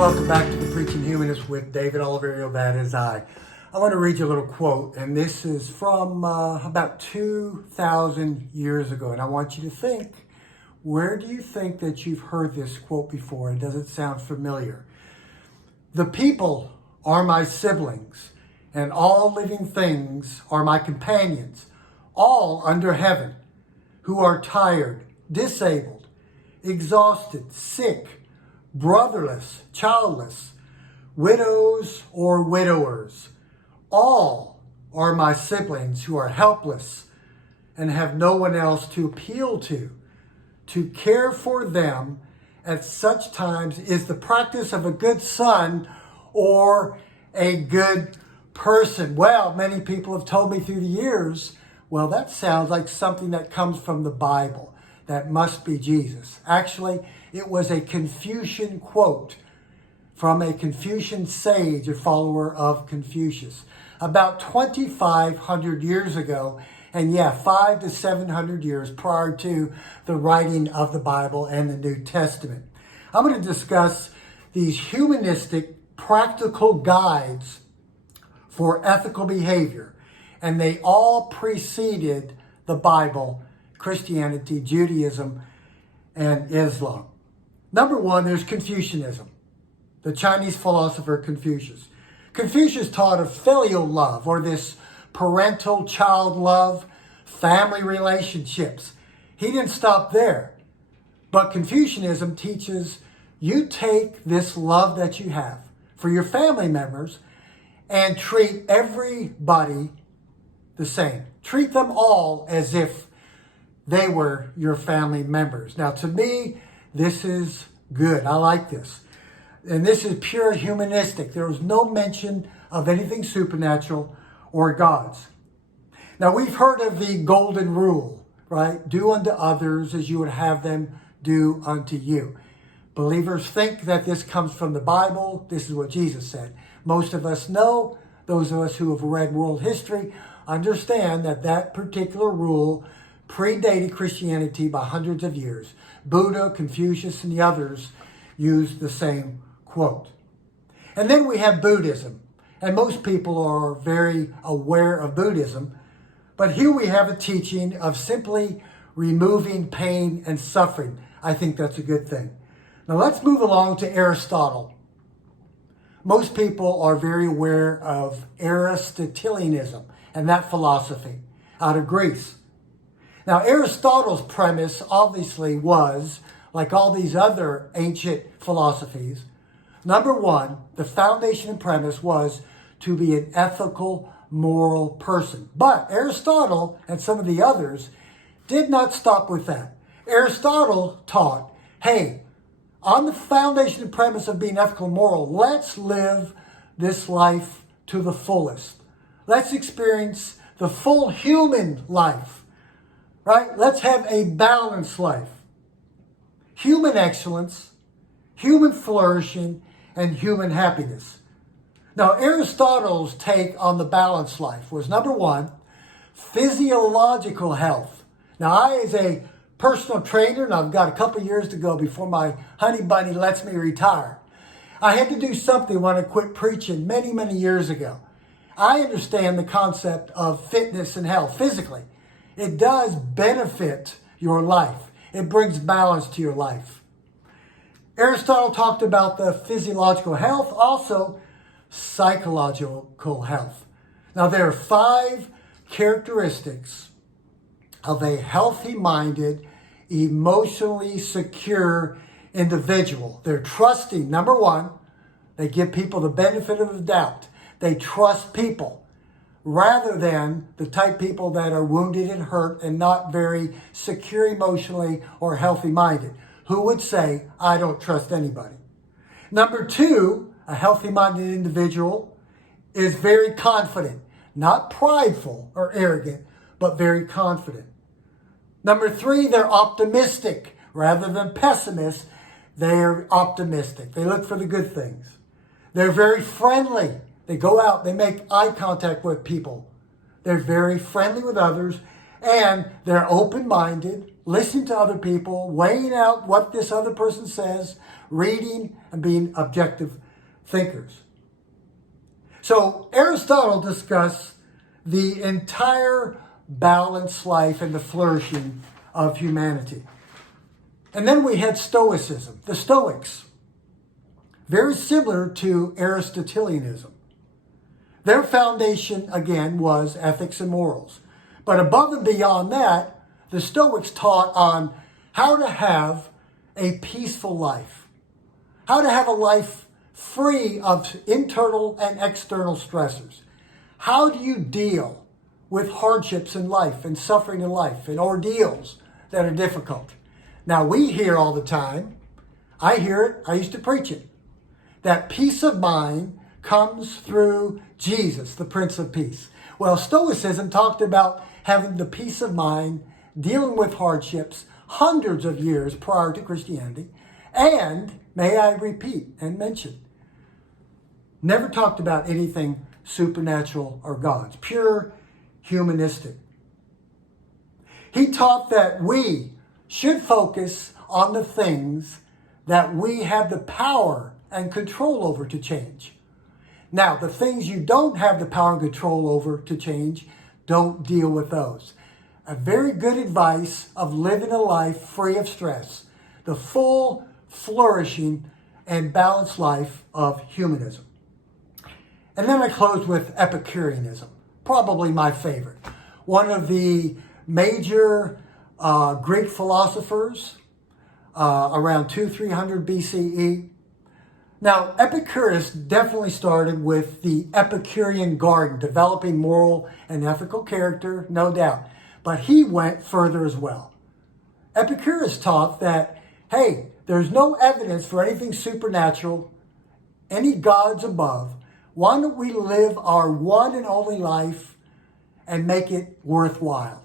Welcome back to the Preaching Humanist with David Oliverio, that is I. I want to read you a little quote, and this is from about 2,000 years ago, and I want you to think, where do you think that you've heard this quote before, and does it sound familiar? The people are my siblings, and all living things are my companions, all under heaven, who are tired, disabled, exhausted, sick, brotherless, childless, widows or widowers. All are my siblings who are helpless and have no one else to appeal to. To care for them at such times is the practice of a good son or a good person. Well, many people have told me through the years, well, that sounds like something that comes from the Bible. That must be Jesus. Actually, it was a Confucian quote from a Confucian sage, a follower of Confucius, about 2,500 years ago, and 500 to 700 years prior to the writing of the Bible and the New Testament. I'm going to discuss these humanistic practical guides for ethical behavior, and they all preceded the Bible, Christianity, Judaism, and Islam. Number one, there's Confucianism, the Chinese philosopher Confucius. Confucius taught of filial love, or this parental child love, family relationships. He didn't stop there. But Confucianism teaches you take this love that you have for your family members and treat everybody the same. Treat them all as if they were your family members. Now, to me, this is good. I like this. And this is pure humanistic. There was no mention of anything supernatural or gods. Now, we've heard of the golden rule, right? Do unto others as you would have them do unto you. Believers think that this comes from the Bible. This is what Jesus said. Most of us know, those of us who have read world history, understand that that particular rule predated Christianity by hundreds of years. Buddha, Confucius, and the others used the same quote. And then we have Buddhism. And most people are very aware of Buddhism. But here we have a teaching of simply removing pain and suffering. I think that's a good thing. Now let's move along to Aristotle. Most people are very aware of Aristotelianism and that philosophy out of Greece. Now, Aristotle's premise obviously was, like all these other ancient philosophies, number one, the foundation and premise was to be an ethical, moral person. But Aristotle and some of the others did not stop with that. Aristotle taught, hey, on the foundation and premise of being ethical and moral, let's live this life to the fullest. Let's experience the full human life. Right? Let's have a balanced life. Human excellence, human flourishing, and human happiness. Now, Aristotle's take on the balanced life was, number one, physiological health. Now, I, as a personal trainer, and I've got a couple years to go before my honey bunny lets me retire, I had to do something when I quit preaching many, many years ago. I understand the concept of fitness and health physically. It does benefit your life. It brings balance to your life. Aristotle talked about the physiological health, also psychological health. Now, there are 5 characteristics of a healthy-minded, emotionally secure individual. They're trusting. Number one, they give people the benefit of the doubt. They trust people, rather than the type people that are wounded and hurt and not very secure emotionally or healthy-minded, who would say, I don't trust anybody. Number 2, a healthy-minded individual is very confident, not prideful or arrogant, but very confident. Number 3, they're optimistic. Rather than pessimist, they're optimistic. They look for the good things. They're very friendly. They go out, they make eye contact with people. They're very friendly with others, and they're open-minded, listening to other people, weighing out what this other person says, reading and being objective thinkers. So Aristotle discussed the entire balanced life and the flourishing of humanity. And then we had Stoicism, the Stoics, very similar to Aristotelianism. Their foundation, again, was ethics and morals. But above and beyond that, the Stoics taught on how to have a peaceful life, how to have a life free of internal and external stressors. How do you deal with hardships in life and suffering in life and ordeals that are difficult? Now, we hear all the time, I hear it, I used to preach it, that peace of mind comes through Jesus, the Prince of Peace. Well, Stoicism talked about having the peace of mind, dealing with hardships hundreds of years prior to Christianity, and, may I repeat and mention, never talked about anything supernatural or gods, pure humanistic. He taught that we should focus on the things that we have the power and control over to change. Now, the things you don't have the power and control over to change, don't deal with those. A very good advice of living a life free of stress, the full, flourishing, and balanced life of humanism. And then I close with Epicureanism, probably my favorite. One of the major Greek philosophers around 200-300 BCE. Now, Epicurus definitely started with the Epicurean garden, developing moral and ethical character, no doubt. But he went further as well. Epicurus taught that, hey, there's no evidence for anything supernatural, any gods above. Why don't we live our one and only life and make it worthwhile?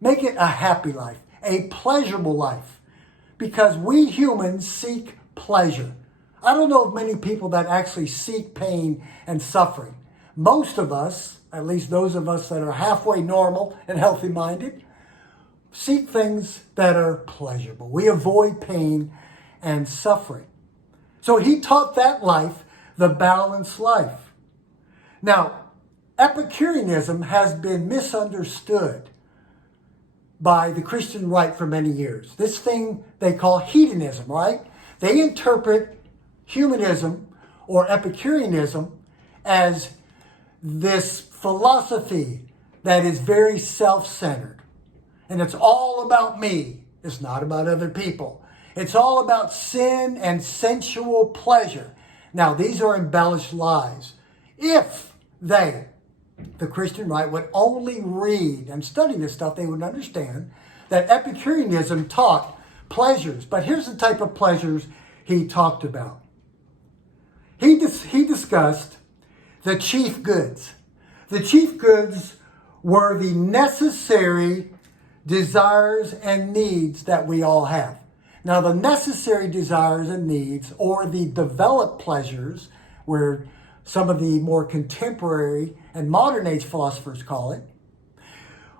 Make it a happy life, a pleasurable life. Because we humans seek pleasure. I don't know of many people that actually seek pain and suffering. Most of us, at least those of us that are halfway normal and healthy-minded, seek things that are pleasurable. We avoid pain and suffering. So he taught that life, the balanced life. Now, Epicureanism has been misunderstood by the Christian right for many years. This thing they call hedonism, right? They interpret humanism or Epicureanism as this philosophy that is very self-centered. And it's all about me. It's not about other people. It's all about sin and sensual pleasure. Now, these are embellished lies. If they, the Christian right, would only read and study this stuff, they would understand that Epicureanism taught pleasures. But here's the type of pleasures he talked about. He discussed the chief goods. The chief goods were the necessary desires and needs that we all have. Now, the necessary desires and needs, or the developed pleasures, where some of the more contemporary and modern age philosophers call it,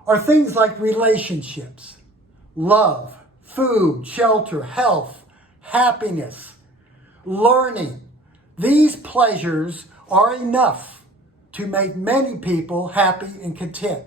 are things like relationships, love, food, shelter, health, happiness, learning. These pleasures are enough to make many people happy and content.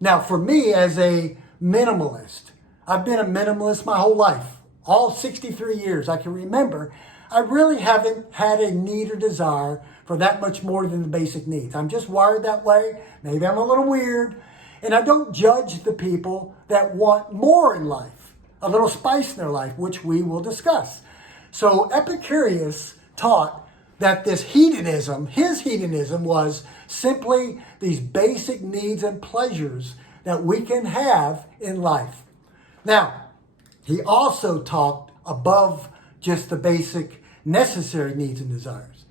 Now, for me as a minimalist, I've been a minimalist my whole life, all 63 years I can remember. I really haven't had a need or desire for that much more than the basic needs. I'm just wired that way. Maybe I'm a little weird. And I don't judge the people that want more in life, a little spice in their life, which we will discuss. So Epicurus taught that this hedonism, his hedonism, was simply these basic needs and pleasures that we can have in life. Now, he also talked above just the basic necessary needs and desires.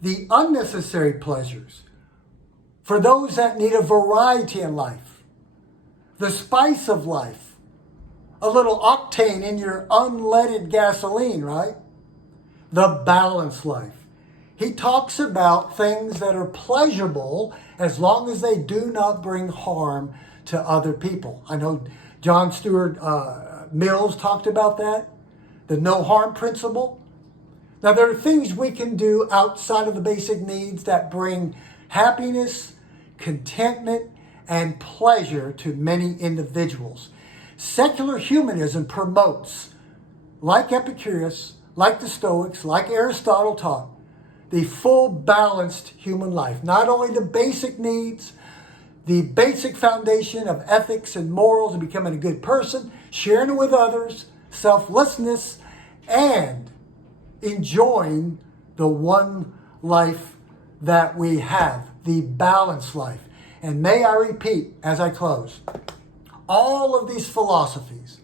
The unnecessary pleasures, for those that need a variety in life, the spice of life, a little octane in your unleaded gasoline, right? The balanced life. He talks about things that are pleasurable as long as they do not bring harm to other people. I know John Stuart Mills talked about that. the no harm principle. Now, there are things we can do outside of the basic needs that bring happiness, contentment, and pleasure to many individuals. Secular humanism promotes, like Epicurus, like the Stoics, like Aristotle taught, the full balanced human life. Not only the basic needs, the basic foundation of ethics and morals and becoming a good person, sharing it with others, selflessness, and enjoying the one life that we have, the balanced life. And may I repeat as I close, all of these philosophies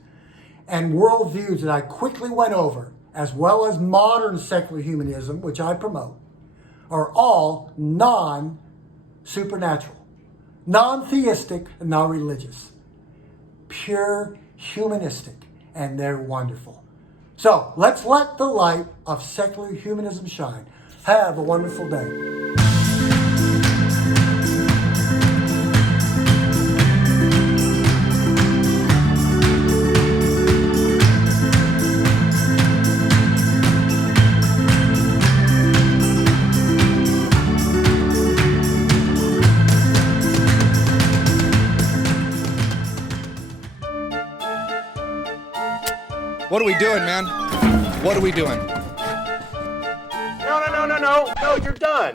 and worldviews that I quickly went over, as well as modern secular humanism, which I promote, are all non-supernatural, non-theistic, and non-religious, pure humanistic, and they're wonderful. So let's let the light of secular humanism shine. Have a wonderful day. What are we doing, man? What are we doing? No, you're done.